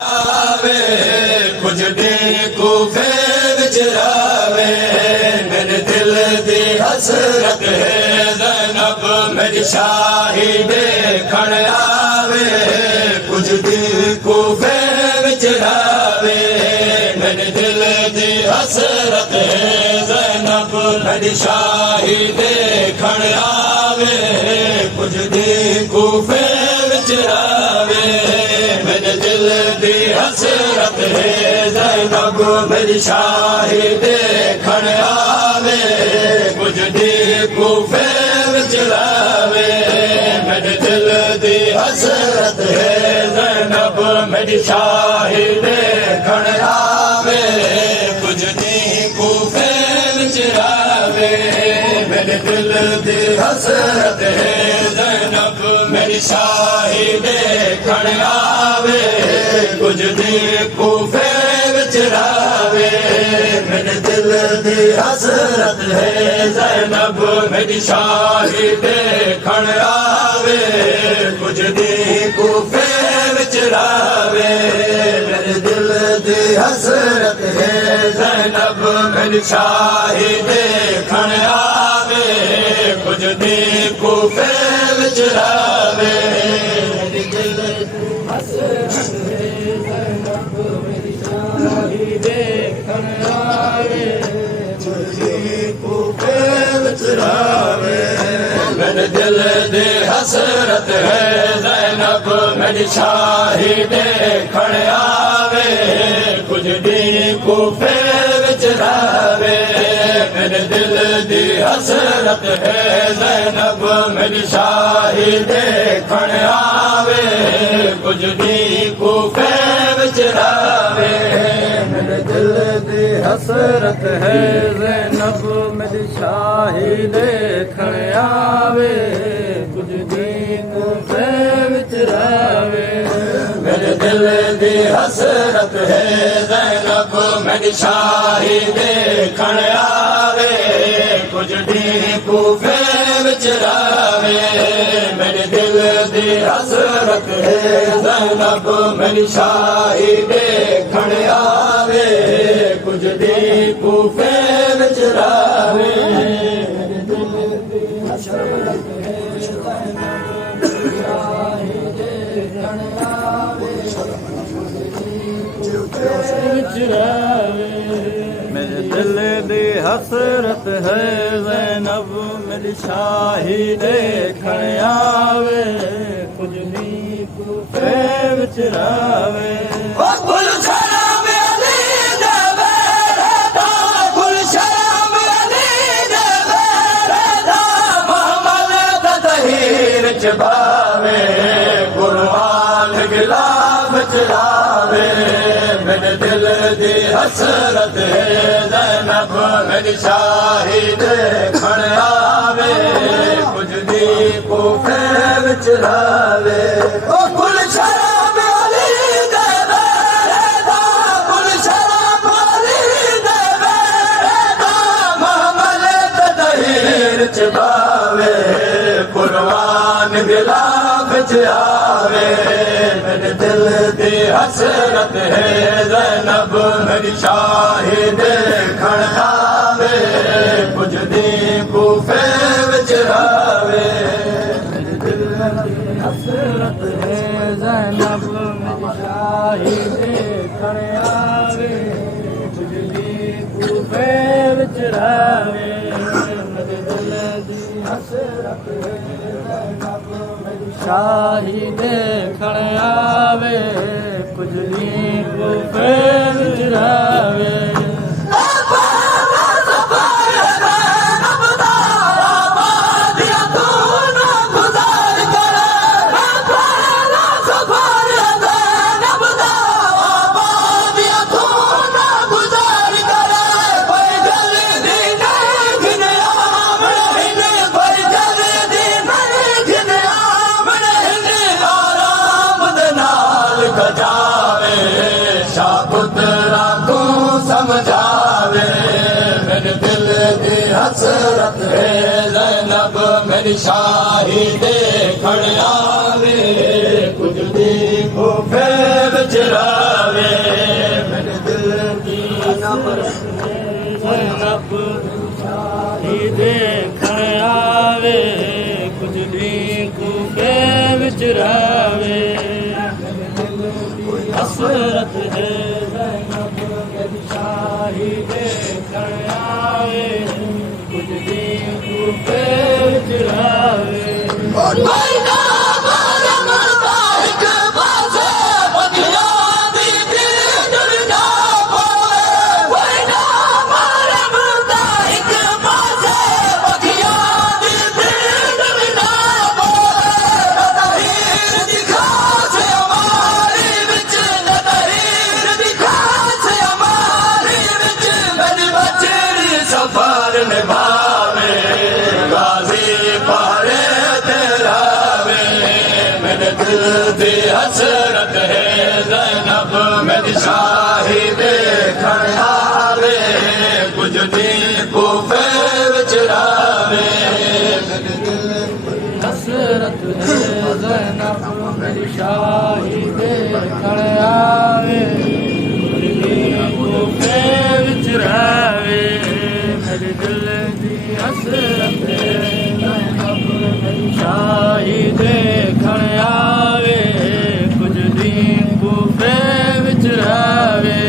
आवे कुछ को फेर चरावे मेरे दिल दी हसरत है ज़ैनब मेरी शाही देखण आवे कुछ को फेर चरावे मेरे दिल दी हसरत है ज़ैनब मेरी शाही देखण आवे कुछ को फेर चरावे मेरे दिल दी हसरत है ज़ैनब मेरी शाही देखण आवे कुछ को फेर चलावे मेरे दिल दी हसरत है ज़ैनब मेरी शाही देखण आवे कुछ को फेर चलावे मेरे दिल दी हसरत है ज़ैनब मेरी शाही देखण आवे कुछ को फेर चरावे मेरे दिल दी हसरत है ज़ैनब मेरी शाही देखण आवे कुछ को फेर चरावे मेरे दिल दी हसरत है ज़ैनब मेरी शाही देखण आवे कुछ को फेर चरावे मेरे दिल दी हसरत है ज़ैनब मेरी शाही देखण आवे कुछ को फेर चरावे मेरे दिल दी हसरत है ज़ैनब मेरी शाही देखण आवे कुछ को फेर चरावे मेरे दिल दी हसरत है ज़ैनब मेरी शाही देखण आवे कुछ को फेर चरावे मेरे दिल दी हसरत है ज़ैनब मेरी शाही देखण आवे कुछ को फेर चरावे मेरे दिल दी हसरत है ज़ैनब मेरी शाही देखण आवे कुछ को फेर चरावे मेरे दिल दी हसरत है ज़ैनब मेरी शाही देखण आवे कुछ को फेर चरावे मेरे दिल दी हसरत है ज़ैनब मेरी शाही देखण आवे मेरे दिल दी हसरत है ज़ैनब मेरी शाही देखण आवे कुछ को फेर चरावे चबावे कुर्बान गिलाफ चलावे मेरे दिल दी हसरत है ज़ैनब मेरी शाही देखण आवे कुछ को फेर चलावे ओ कुल शराब अली दे बेरेदा कुल शराब अली दे बेरेदा मोहम्मद तदहीर चबावे कुर्बान गिलाफ आवे मेरे दिल दी हसरत है ज़ैनब मेरी शाही देखण आवे कुछ को फेर चरावे मेरे दिल दी हसरत है ज़ैनब मेरी शाही देखण आवे कुछ को फेर चरावे मेरे दिल दी हसरत है शाही देखण आवे कुछ को फेर चरावे हसरत है ज़ैनब मेरी शाही देखण आवे कुछ को फेर चरावे ज़ैनब शाही देखण आवे कुछ ॾींहं कूफे विच रहे हसरत है ज़ैनब मेरी शाही देखण आवे कुछ ॾींहं कूफे विच रहे निभावे गाजी पहरे तेरावे मेरे दिल दी हसरत है ज़ैनब मेरी शाही देखण आवे कुछ दी कूफे विच रहे हसरत है ज़ैनब मेरी शाही देखण आवे कूफे विच रहे मेरे दिल दी हसरत शाही देखण आवे कुछ ॾींहं कूफे विच रहे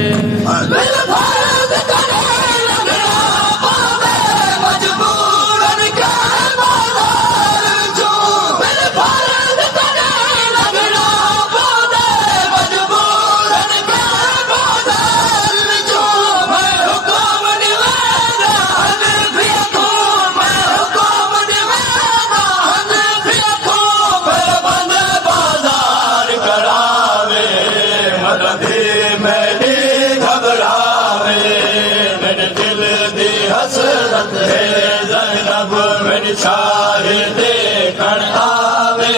हसरत है ज़ैनब मेरी शाही देखण आवे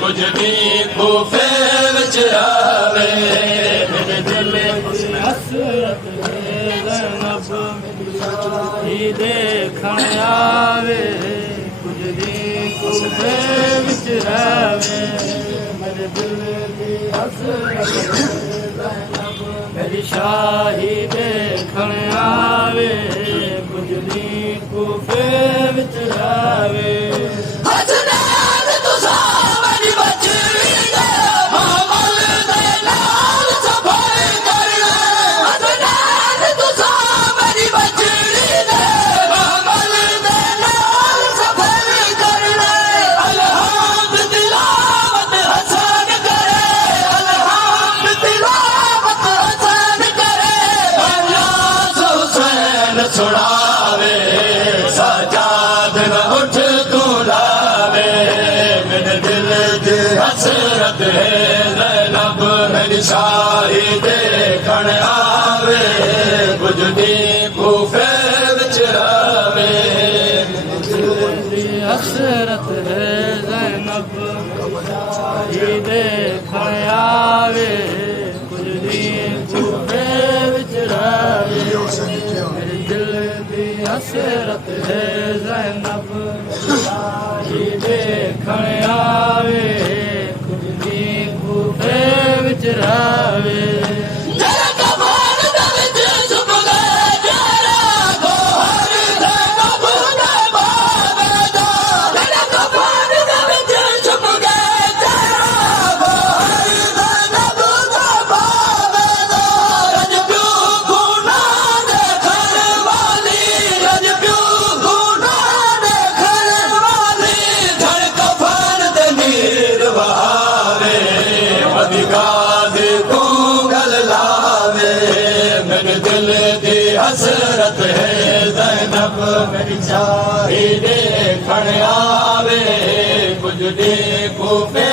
कुछ दी कूफे विच रहे मेरे दिल हसरत है ज़ैनब मेरी शाही देखण आवे कुछ दी कूफे विच रहे मेरे दिल दी हसरत है ज़ैनब मेरी शाही देखण आवे कूफे विच रहे हसनैन तुसां मेरी बचड़ी दे मामल दे नाल सफर कर हसनैन तुसां मेरी बचड़ी दे मामल दे नाल सफर कर अलहम्द तिलावत हसन करे अलहम्द तिलावत हसन करे अल्लाह हुसैन सुनावे सजाद न उठ तू लावे मेरे दिल की हसरत है ज़ैनब मेरी शाही देखण आवे कुछ दी कूफे विच रहे मेरे दिल की हसरत है ज़ैनब शाही देखण आवे कुछ दी कूफे विच रहे मेरे दिल की हसरत है ज़ैनब शाही देखण आवे कुछ दी कूफे विच रहे हसरत है ज़ैनब मेरी शाही देखण आवे कुछ दी कूफे